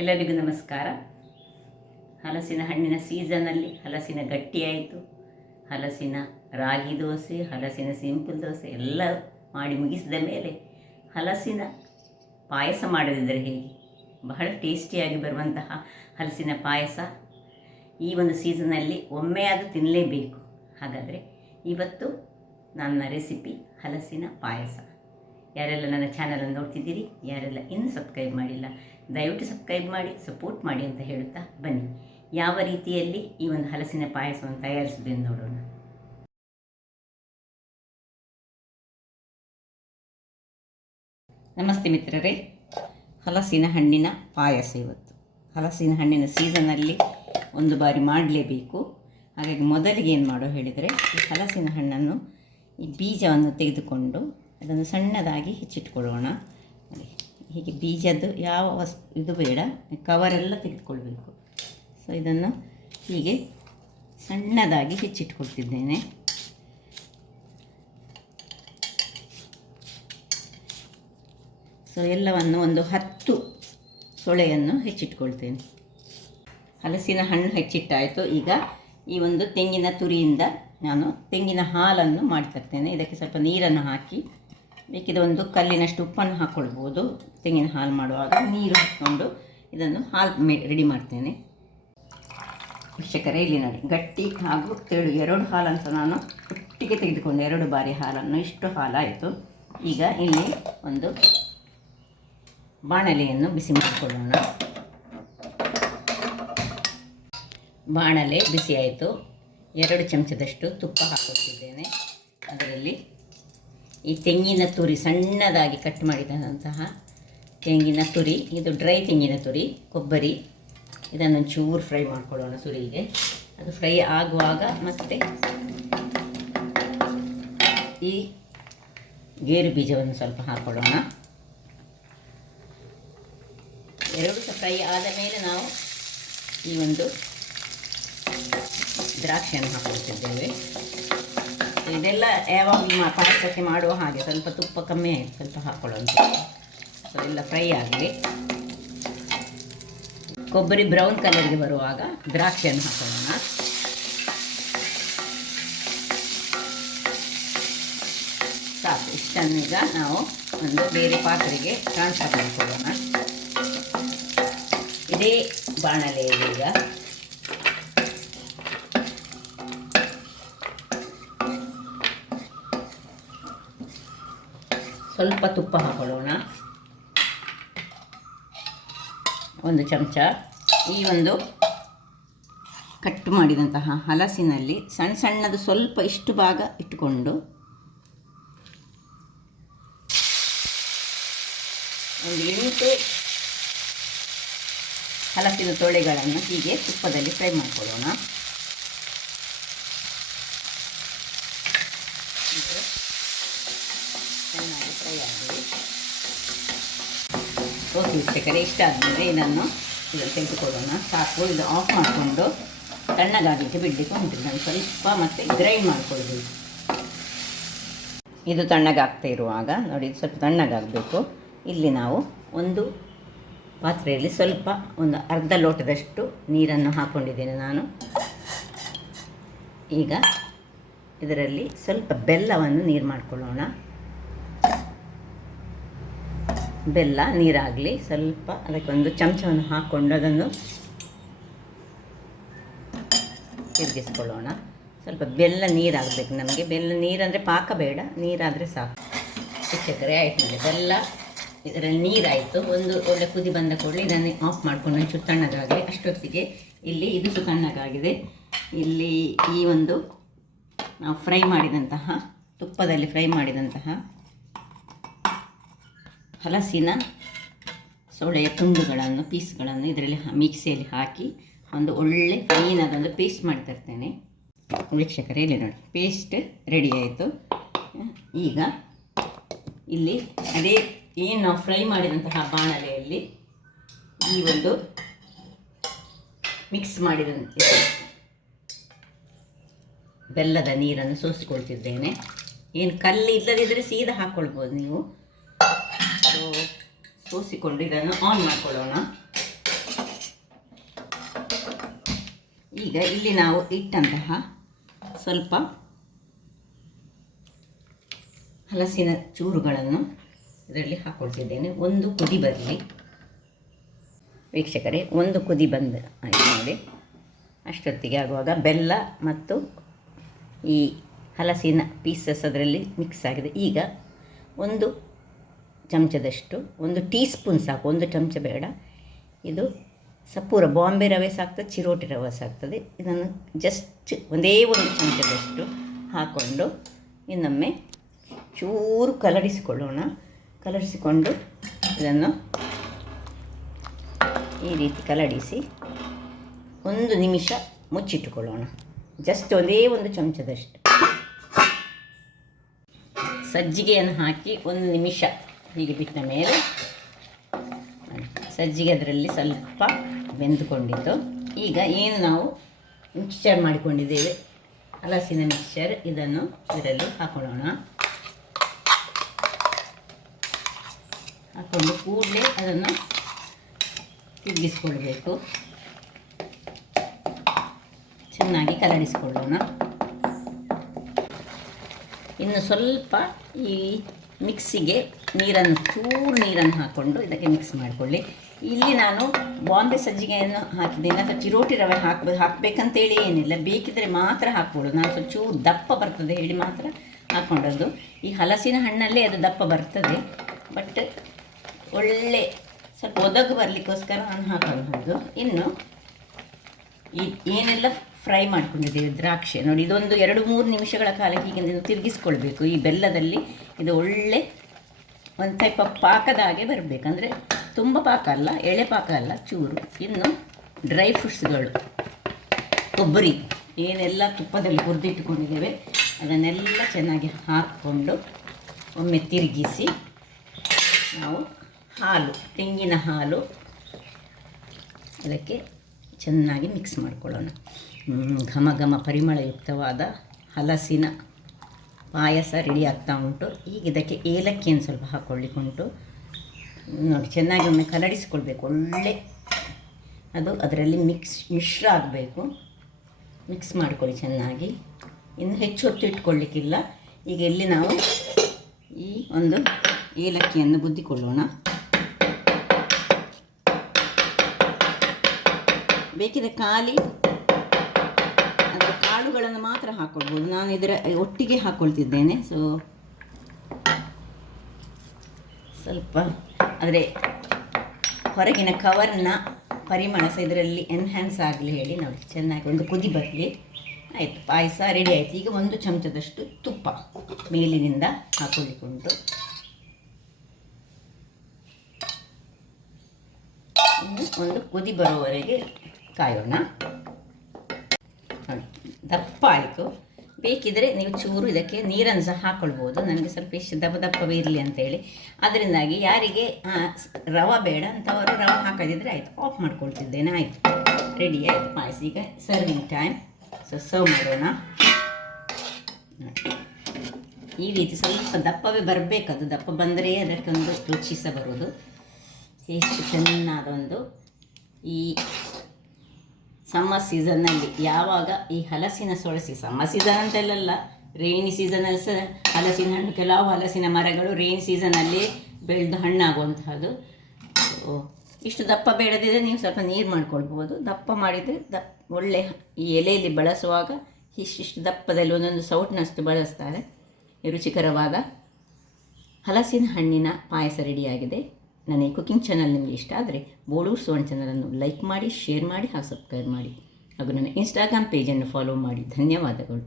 ಎಲ್ಲರಿಗೂ ನಮಸ್ಕಾರ. ಹಲಸಿನ ಹಣ್ಣಿನ ಸೀಸನ್ನಲ್ಲಿ ಹಲಸಿನ ಗಟ್ಟಿಯಾಯಿತು, ಹಲಸಿನ ರಾಗಿ ದೋಸೆ, ಹಲಸಿನ ಸಿಂಪಲ್ ದೋಸೆ ಎಲ್ಲ ಮಾಡಿ ಮುಗಿಸಿದ ಮೇಲೆ ಹಲಸಿನ ಪಾಯಸ ಮಾಡದಿದ್ದರೆ ಹೇಗೆ? ಬಹಳ ಟೇಸ್ಟಿಯಾಗಿ ಬರುವಂತಹ ಹಲಸಿನ ಪಾಯಸ ಈ ಒಂದು ಸೀಸನ್ನಲ್ಲಿ ಒಮ್ಮೆಯಾದರೂ ತಿನ್ನಲೇಬೇಕು. ಹಾಗಾದರೆ ಇವತ್ತು ನನ್ನ ರೆಸಿಪಿ ಹಲಸಿನ ಪಾಯಸ. ಯಾರೆಲ್ಲ ನನ್ನ ಚಾನಲನ್ನು ನೋಡ್ತಿದ್ದೀರಿ, ಯಾರೆಲ್ಲ ಇನ್ನೂ ಸಬ್ಸ್ಕ್ರೈಬ್ ಮಾಡಿಲ್ಲ, ದಯವಿಟ್ಟು ಸಬ್ಸ್ಕ್ರೈಬ್ ಮಾಡಿ ಸಪೋರ್ಟ್ ಮಾಡಿ ಅಂತ ಹೇಳುತ್ತಾ ಬನ್ನಿ ಯಾವ ರೀತಿಯಲ್ಲಿ ಈ ಒಂದು ಹಲಸಿನ ಪಾಯಸವನ್ನು ತಯಾರಿಸುವುದೆಂದು ನೋಡೋಣ. ನಮಸ್ತೆ ಮಿತ್ರರೇ, ಹಲಸಿನ ಹಣ್ಣಿನ ಪಾಯಸ ಇವತ್ತು. ಹಲಸಿನ ಹಣ್ಣಿನ ಸೀಸನ್ನಲ್ಲಿ ಒಂದು ಬಾರಿ ಮಾಡಲೇಬೇಕು. ಹಾಗಾಗಿ ಮೊದಲಿಗೆ ಏನು ಮಾಡೋ ಹೇಳಿದರೆ, ಈ ಹಲಸಿನ ಹಣ್ಣನ್ನು ಈ ಬೀಜವನ್ನು ತೆಗೆದುಕೊಂಡು ಅದನ್ನು ಸಣ್ಣದಾಗಿ ಹೆಚ್ಚಿಟ್ಕೊಳ್ಳೋಣ. ಹೀಗೆ ಬೀಜದ್ದು ಯಾವ ಇದು ಬೇಡ, ಕವರೆಲ್ಲ ತೆಗೆದುಕೊಳ್ಬೇಕು. ಸೊ ಇದನ್ನು ಹೀಗೆ ಸಣ್ಣದಾಗಿ ಹೆಚ್ಚಿಟ್ಕೊಳ್ತಿದ್ದೇನೆ. ಸೊ ಎಲ್ಲವನ್ನು ಒಂದು 10 ಸೊಳೆಯನ್ನು ಹೆಚ್ಚಿಟ್ಕೊಳ್ತೇನೆ. ಹಲಸಿನ ಹಣ್ಣು ಹೆಚ್ಚಿಟ್ಟಾಯಿತು. ಈಗ ಈ ಒಂದು ತೆಂಗಿನ ತುರಿಯಿಂದ ನಾನು ತೆಂಗಿನ ಹಾಲನ್ನು ಮಾಡಿ ತರ್ತೇನೆ. ಇದಕ್ಕೆ ಸ್ವಲ್ಪ ನೀರನ್ನು ಹಾಕಿ, ಬೇಕಿದ ಒಂದು ಕಲ್ಲಿನಷ್ಟು ಉಪ್ಪನ್ನು ಹಾಕ್ಕೊಳ್ಬೋದು. ತೆಂಗಿನ ಹಾಲು ಮಾಡುವಾಗ ನೀರು ಹಾಕ್ಕೊಂಡು ಇದನ್ನು ಹಾಲು ರೆಡಿ ಮಾಡ್ತೇನೆ. ವೀಕ್ಷಕರೇ, ಇಲ್ಲಿ ನೋಡಿ, ಗಟ್ಟಿ ಹಾಗೂ ತೆಳು 2 ಹಾಲಂತ ನಾನು ಒಟ್ಟಿಗೆ ತೆಗೆದುಕೊಂಡು 2 ಬಾರಿ ಹಾಲನ್ನು, ಇಷ್ಟು ಹಾಲಾಯಿತು. ಈಗ ಇಲ್ಲಿ ಒಂದು ಬಾಣಲೆಯನ್ನು ಬಿಸಿ ಮಾಡಿಕೊಳ್ಳೋಣ. ಬಾಣಲೆ ಬಿಸಿ ಆಯಿತು. 2 ಚಮಚದಷ್ಟು ತುಪ್ಪ ಹಾಕುತ್ತಿದ್ದೇನೆ. ಅದರಲ್ಲಿ ಈ ತೆಂಗಿನ ತುರಿ, ಸಣ್ಣದಾಗಿ ಕಟ್ ಮಾಡಿದಂತಹ ತೆಂಗಿನ ತುರಿ, ಇದು ಡ್ರೈ ತೆಂಗಿನ ತುರಿ, ಕೊಬ್ಬರಿ, ಇದನ್ನು ಚೂರು ಫ್ರೈ ಮಾಡ್ಕೊಳ್ಳೋಣ ಸುರಿಗೆ. ಅದು ಫ್ರೈ ಆಗುವಾಗ ಮತ್ತೆ ಈ ಗೇರು ಬೀಜವನ್ನು ಸ್ವಲ್ಪ ಹಾಕ್ಕೊಳ್ಳೋಣ. 2 ಸಹ ಫ್ರೈ ಆದ ಮೇಲೆ ನಾವು ಈ ಒಂದು ದ್ರಾಕ್ಷಿಯನ್ನು ಹಾಕ್ಕೊಳ್ತಿದ್ದೇವೆ. ಇದೆಲ್ಲ ಯಾವಾಗ ಪಾಯಸಕ್ಕೆ ಮಾಡುವ ಹಾಗೆ ಸ್ವಲ್ಪ ತುಪ್ಪ ಕಮ್ಮಿ ಆಯಿತು, ಸ್ವಲ್ಪ ಹಾಕ್ಕೊಳ್ಳೋಣ. ಸೊ ಎಲ್ಲ ಫ್ರೈ ಆಗಲಿ. ಕೊಬ್ಬರಿ ಬ್ರೌನ್ ಕಲರ್ಗೆ ಬರುವಾಗ ದ್ರಾಕ್ಷಿಯನ್ನು ಹಾಕೊಳ್ಳೋಣ. ಸಾಕು, ಇಷ್ಟನ್ನೀಗ ನಾವು ಒಂದು ಬೇರೆ ಪಾತ್ರೆಗೆ ಟ್ರಾನ್ಸ್ಫರ್ ಮಾಡಿಕೊಳ್ಳೋಣ. ಇದೇ ಬಾಣಲೆಯಲ್ಲಿ ಈಗ ಸ್ವಲ್ಪ ತುಪ್ಪ ಹಾಕೊಳ್ಳೋಣ, 1 ಚಮಚ. ಈ ಒಂದು ಕಟ್ ಮಾಡಿದಂತಹ ಹಲಸಿನಲ್ಲಿ ಸಣ್ಣ ಸಣ್ಣದು ಸ್ವಲ್ಪ ಇಷ್ಟು ಭಾಗ ಇಟ್ಟುಕೊಂಡು 8 ಹಲಸಿನ ತೊಳೆಗಳನ್ನು ಹೀಗೆ ತುಪ್ಪದಲ್ಲಿ ಫ್ರೈ ಮಾಡಿಕೊಳ್ಳೋಣ. ಚೆನ್ನಾಗಿ ಫ್ರೈ ಆಗಲಿ. ಓಕೆ ವೀಕ್ಷಕರೇ, ಇಷ್ಟ ಆದಮೇಲೆ ಇದನ್ನು ತೆಗೆದುಕೊಳ್ಳೋಣ. ಸಾಕು, ಇದು ಆಫ್ ಮಾಡಿಕೊಂಡು ತಣ್ಣಗಾಗಲಿಕ್ಕೆ ಬಿಡಲಿಕ್ಕೆ ಉಂಟು. ನಾನು ಸ್ವಲ್ಪ ಮತ್ತೆ ಗ್ರೈಂಡ್ ಮಾಡಿಕೊಳ್ಬೇಕು. ಇದು ತಣ್ಣಗಾಗ್ತಾ ಇರುವಾಗ ನೋಡಿ, ಇದು ಸ್ವಲ್ಪ ತಣ್ಣಗಾಗಬೇಕು. ಇಲ್ಲಿ ನಾವು ಒಂದು ಪಾತ್ರೆಯಲ್ಲಿ ಸ್ವಲ್ಪ ಒಂದು ಅರ್ಧ ಲೋಟದಷ್ಟು ನೀರನ್ನು ಹಾಕ್ಕೊಂಡಿದ್ದೇನೆ ನಾನು. ಈಗ ಇದರಲ್ಲಿ ಸ್ವಲ್ಪ ಬೆಲ್ಲವನ್ನು ನೀರು ಮಾಡಿಕೊಳ್ಳೋಣ. ಬೆಲ್ಲ ನೀರಾಗಲಿ. ಸ್ವಲ್ಪ ಅದಕ್ಕೆ 1 ಚಮಚವನ್ನು ಹಾಕ್ಕೊಂಡು ಅದನ್ನು ತಿರುಗಿಸ್ಕೊಳ್ಳೋಣ. ಸ್ವಲ್ಪ ಬೆಲ್ಲ ನೀರಾಗಬೇಕು ನಮಗೆ. ಬೆಲ್ಲ ನೀರಂದರೆ ಪಾಕ ಬೇಡ, ನೀರಾದರೆ ಸಾಕು. ವೀಕ್ಷಕರೇ, ಆಯಿತು ನೋಡಿ, ಬೆಲ್ಲ ಇದರಲ್ಲಿ ನೀರಾಯಿತು. ಒಂದು ಒಳ್ಳೆ ಕುದಿ ಬಂದ ಕೂಡಲೇ ಇದನ್ನು ಆಫ್ ಮಾಡಿಕೊಂಡು ಒಂಚೂರು ತಣ್ಣಗಾಗಲಿ. ಅಷ್ಟೊತ್ತಿಗೆ ಇಲ್ಲಿ ಇದು ತಣ್ಣಗಾಗಿದೆ. ಇಲ್ಲಿ ಈ ಒಂದು ನಾವು ಫ್ರೈ ಮಾಡಿದಂತಹ, ತುಪ್ಪದಲ್ಲಿ ಫ್ರೈ ಮಾಡಿದಂತಹ ಹಲಸಿನ ಸೊಳೆಯ ತುಂಡುಗಳನ್ನು, ಪೀಸ್ಗಳನ್ನು ಇದರಲ್ಲಿ ಮಿಕ್ಸಿಯಲ್ಲಿ ಹಾಕಿ ಒಂದು ಒಳ್ಳೆ ಫೈನಾದೊಂದು ಪೇಸ್ಟ್ ಮಾಡಿ ತರ್ತೇನೆ. ವೀಕ್ಷಕರೇ, ಇಲ್ಲಿ ನೋಡಿ, ಪೇಸ್ಟ್ ರೆಡಿ ಆಯಿತು. ಈಗ ಇಲ್ಲಿ ಅದೇ ಏನು ನಾವು ಫ್ರೈ ಮಾಡಿದಂತಹ ಬಾಣಲೆಯಲ್ಲಿ ಈ ಒಂದು ಮಿಕ್ಸ್ ಮಾಡಿದಂತೆ ಬೆಲ್ಲದ ನೀರನ್ನು ಸೋಸಿಕೊಳ್ತಿದ್ದೇನೆ. ಏನು ಕಲ್ಲು ಇಲ್ಲದಿದ್ದರೆ ಸೀದಾ ಹಾಕ್ಕೊಳ್ಬೋದು ನೀವು. ಸೋಸಿಕೊಂಡು ಇದನ್ನು ಆನ್ ಮಾಡಿಕೊಳ್ಳೋಣ. ಈಗ ಇಲ್ಲಿ ನಾವು ಇಟ್ಟಂತಹ ಸ್ವಲ್ಪ ಹಲಸಿನ ಚೂರುಗಳನ್ನು ಇದರಲ್ಲಿ ಹಾಕ್ಕೊಳ್ತಿದ್ದೇನೆ. ಒಂದು ಕುದಿ ಬರಲಿ ವೀಕ್ಷಕರೇ. ಒಂದು ಕುದಿ ಬಂದು ಆಯಿತು ನೋಡಿ. ಅಷ್ಟೊತ್ತಿಗೆ ಆಗುವಾಗ ಬೆಲ್ಲ ಮತ್ತು ಈ ಹಲಸಿನ ಪೀಸಸ್ ಅದರಲ್ಲಿ ಮಿಕ್ಸ್ ಆಗಿದೆ. ಈಗ ಒಂದು ಚಮಚದಷ್ಟು, ಒಂದು ಟೀ ಸ್ಪೂನ್ ಸಾಕು, ಒಂದು ಚಮಚ ಬೇಡ. ಇದು ಸಪೂರ ಬಾಂಬೆ ರವೆ ಸಾಕ್ತದೆ, ಚಿರೋಟಿ ರವೆ ಸಾಕ್ತದೆ. ಇದನ್ನು ಜಸ್ಟ್ ಒಂದೇ ಒಂದು ಚಮಚದಷ್ಟು ಹಾಕ್ಕೊಂಡು ಇನ್ನೊಮ್ಮೆ ಚೂರು ಕಲಡಿಸಿಕೊಳ್ಳೋಣ. ಕಲಡಿಸಿಕೊಂಡು ಇದನ್ನು ಈ ರೀತಿ ಕಲಡಿಸಿ ಒಂದು ನಿಮಿಷ ಮುಚ್ಚಿಟ್ಟುಕೊಳ್ಳೋಣ. ಜಸ್ಟ್ ಒಂದೇ ಒಂದು ಚಮಚದಷ್ಟು ಸಜ್ಜಿಗೆಯನ್ನು ಹಾಕಿ ಒಂದು ನಿಮಿಷ ಹೀಗೆ ಬಿಟ್ಟ ಮೇಲೆ ಸಜ್ಜಿಗೆ ಅದರಲ್ಲಿ ಸ್ವಲ್ಪ ಬೆಂದುಕೊಂಡಿತ್ತು. ಈಗ ಏನು ನಾವು ಮಿಕ್ಸ್ಚರ್ ಮಾಡಿಕೊಂಡಿದ್ದೇವೆ, ಹಲಸಿನ ಮಿಕ್ಸ್ಚರ್, ಇದನ್ನು ಇದರಲ್ಲಿ ಹಾಕೊಳ್ಳೋಣ. ಹಾಕ್ಕೊಂಡು ಕೂಡಲೇ ಅದನ್ನು ತಿರುಗಿಸ್ಕೊಳ್ಬೇಕು. ಚೆನ್ನಾಗಿ ಕಲಡಿಸಿಕೊಳ್ಳೋಣ. ಇನ್ನು ಸ್ವಲ್ಪ ಈ ಮಿಕ್ಸಿಗೆ ಚೂರು ನೀರನ್ನು ಹಾಕ್ಕೊಂಡು ಇದಕ್ಕೆ ಮಿಕ್ಸ್ ಮಾಡಿಕೊಳ್ಳಿ. ಇಲ್ಲಿ ನಾನು ಬಾಂಬೆ ಸಜ್ಜಿಗೆಯನ್ನು ಹಾಕಿದ್ದೇನೆ, ಅಥವಾ ಚಿರೋಟಿ ರವೆ ಹಾಕಬೇಕಂತೇಳಿ ಏನಿಲ್ಲ, ಬೇಕಿದ್ದರೆ ಮಾತ್ರ ಹಾಕ್ಬೋದು. ನಾನು ಸ್ವಲ್ಪ ಚೂರು ದಪ್ಪ ಬರ್ತದೆ ಹೇಳಿ ಮಾತ್ರ ಹಾಕ್ಕೊಂಡದ್ದು. ಈ ಹಲಸಿನ ಹಣ್ಣಲ್ಲೇ ಅದು ದಪ್ಪ ಬರ್ತದೆ, ಬಟ್ ಒಳ್ಳೆ ಸ್ವಲ್ಪ ಒದಗು ಬರಲಿಕ್ಕೋಸ್ಕರ ನಾನು ಹಾಕಬಹುದು. ಇನ್ನು ಈ ಏನೆಲ್ಲ ಫ್ರೈ ಮಾಡ್ಕೊಂಡಿದ್ದೀವಿ ದ್ರಾಕ್ಷಿ ನೋಡಿ, ಇದೊಂದು 2-3 ನಿಮಿಷಗಳ ಕಾಲ ಹೀಗೆ ತಿರುಗಿಸ್ಕೊಳ್ಬೇಕು. ಈ ಬೆಲ್ಲದಲ್ಲಿ ಇದು ಒಳ್ಳೆ ಒಂದು ಟೈಪ್ ಆಫ್ ಪಾಕದ ಹಾಗೆ ಬರಬೇಕು. ಅಂದರೆ ತುಂಬ ಪಾಕ ಅಲ್ಲ, ಎಳೆ ಪಾಕ ಅಲ್ಲ, ಚೂರು. ಇನ್ನು ಡ್ರೈ ಫ್ರೂಟ್ಸ್ಗಳು, ಕೊಬ್ಬರಿ ಏನೆಲ್ಲ ತುಪ್ಪದಲ್ಲಿ ಹುರಿದಿಟ್ಟುಕೊಂಡಿದ್ದೇವೆ ಅದನ್ನೆಲ್ಲ ಚೆನ್ನಾಗಿ ಹಾಕ್ಕೊಂಡು ಒಮ್ಮೆ ತಿರುಗಿಸಿ ನಾವು ತೆಂಗಿನ ಹಾಲು ಅದಕ್ಕೆ ಚೆನ್ನಾಗಿ ಮಿಕ್ಸ್ ಮಾಡಿಕೊಳ್ಳೋಣ. ಘಮ ಘಮ ಪರಿಮಳಯುಕ್ತವಾದ ಹಲಸಿನ ಪಾಯಸ ರೆಡಿ ಆಗ್ತಾ ಉಂಟು. ಈಗ ಇದಕ್ಕೆ ಏಲಕ್ಕಿಯನ್ನು ಸ್ವಲ್ಪ ಹಾಕ್ಕೊಳ್ಳಿಕ್ಕುಂಟು ನೋಡಿ. ಚೆನ್ನಾಗಿ ಒಮ್ಮೆ ಕಲಡಿಸ್ಕೊಳ್ಬೇಕು. ಒಳ್ಳೆ ಅದು ಅದರಲ್ಲಿ ಮಿಶ್ರ ಆಗಬೇಕು. ಮಿಕ್ಸ್ ಮಾಡ್ಕೊಳ್ಳಿ ಚೆನ್ನಾಗಿ. ಇನ್ನು ಹೆಚ್ಚು ಹೊತ್ತು ಇಟ್ಕೊಳ್ಳಿಕ್ಕಿಲ್ಲ. ಈಗ ಇಲ್ಲಿ ನಾವು ಈ ಒಂದು ಏಲಕ್ಕಿಯನ್ನು ಗುದ್ದಿಕೊಳ್ಳೋಣ. ಬೇಕಿದ್ರೆ ಖಾಲಿ ಅದರ ಕಾಳುಗಳನ್ನು ಮಾತ್ರ ಹಾಕ್ಕೊಳ್ಬೋದು. ನಾನು ಇದರ ಒಟ್ಟಿಗೆ ಹಾಕ್ಕೊಳ್ತಿದ್ದೇನೆ. ಸ್ವಲ್ಪ ಆದರೆ ಹೊರಗಿನ ಕವರ್ನ ಪರಿಮಳ ಸಹ ಇದರಲ್ಲಿ ಎನ್ಹ್ಯಾನ್ಸ್ ಆಗಲಿ ಹೇಳಿ ನೋಡಿ. ಚೆನ್ನಾಗಿ ಒಂದು ಕುದಿ ಬರಲಿ. ಆಯಿತು, ಪಾಯಸ ರೆಡಿ ಆಯಿತು. ಈಗ ಒಂದು ಚಮಚದಷ್ಟು ತುಪ್ಪ ಮೇಲಿನಿಂದ ಹಾಕ್ಕೊಳ್ಳಿಕ್ಕುಂಟು. ಒಂದು ಕುದಿ ಬರುವವರೆಗೆ ಕಾಯೋಣ. ನೋಡಿ ದಪ್ಪ ಆಯಿತು. ಬೇಕಿದ್ದರೆ ನೀವು ಚೂರು ಇದಕ್ಕೆ ನೀರನ್ನು ಸಹ ಹಾಕ್ಕೊಳ್ಬೋದು. ನನಗೆ ಸ್ವಲ್ಪ ಇಷ್ಟು ದಪ್ಪವೇ ಇರಲಿ ಅಂತೇಳಿ. ಅದರಿಂದಾಗಿ ಯಾರಿಗೆ ರವೆ ಬೇಡ ಅಂತವರು ರವೆ ಹಾಕೋದಿದ್ರೆ ಆಯಿತು, ಆಫ್ ಮಾಡ್ಕೊಳ್ತಿದ್ದೇನೆ. ಆಯಿತು, ರೆಡಿ ಆಯಿತು ಪಾಯಸ. ಈಗ ಸರ್ವಿಂಗ್ ಟೈಮ್. ಸರ್ವ್ ಮಾಡೋಣ. ಈ ರೀತಿ ಸ್ವಲ್ಪ ದಪ್ಪವೇ ಬರಬೇಕದು. ದಪ್ಪ ಬಂದರೆ ಅದಕ್ಕೊಂದು ರುಚಿ ಸಹ ಬರೋದು. ಎಷ್ಟು ಚೆನ್ನಾದೊಂದು ಈ ಸಮ್ಮರ್ ಸೀಸನ್ನಲ್ಲಿ ಯಾವಾಗ ಈ ಹಲಸಿನ ಸೊಳಸಿ, ಸಮ್ಮರ್ ಸೀಸನ್ ಅಂತೆಲ್ಲ, ರೈನಿ ಸೀಸನಲ್ಲಿ ಸಹ ಹಲಸಿನ ಹಣ್ಣು, ಕೆಲವು ಹಲಸಿನ ಮರಗಳು ರೈನಿ ಸೀಸನಲ್ಲಿ ಬೆಳೆದು ಹಣ್ಣಾಗುವಂತಹದ್ದು. ಇಷ್ಟು ದಪ್ಪ ಬೇಡದಿದ್ದರೆ ನೀವು ಸ್ವಲ್ಪ ನೀರು ಮಾಡ್ಕೊಳ್ಬೋದು. ದಪ್ಪ ಮಾಡಿದರೆ ಒಳ್ಳೆ ಈ ಎಲೆಯಲ್ಲಿ ಬಳಸುವಾಗ ಇಷ್ಟಿಷ್ಟು ದಪ್ಪದಲ್ಲಿ ಒಂದೊಂದು ಸೌಟಿನಷ್ಟು ಬಳಸ್ತಾರೆ. ರುಚಿಕರವಾದ ಹಲಸಿನ ಹಣ್ಣಿನ ಪಾಯಸ ರೆಡಿಯಾಗಿದೆ. ನನ್ನ ಈ ಕುಕಿಂಗ್ ಚಾನಲ್ ನಿಮಗೆ ಇಷ್ಟ ಆದರೆ ಬೋಳೂರು ಸುವರ್ಣ ಚಾನಲನ್ನು ಲೈಕ್ ಮಾಡಿ, ಶೇರ್ ಮಾಡಿ ಹಾಗೂ ಸಬ್ಸ್ಕ್ರೈಬ್ ಮಾಡಿ ಹಾಗೂ ನನ್ನ ಇನ್ಸ್ಟಾಗ್ರಾಮ್ ಪೇಜನ್ನು ಫಾಲೋ ಮಾಡಿ. ಧನ್ಯವಾದಗಳು.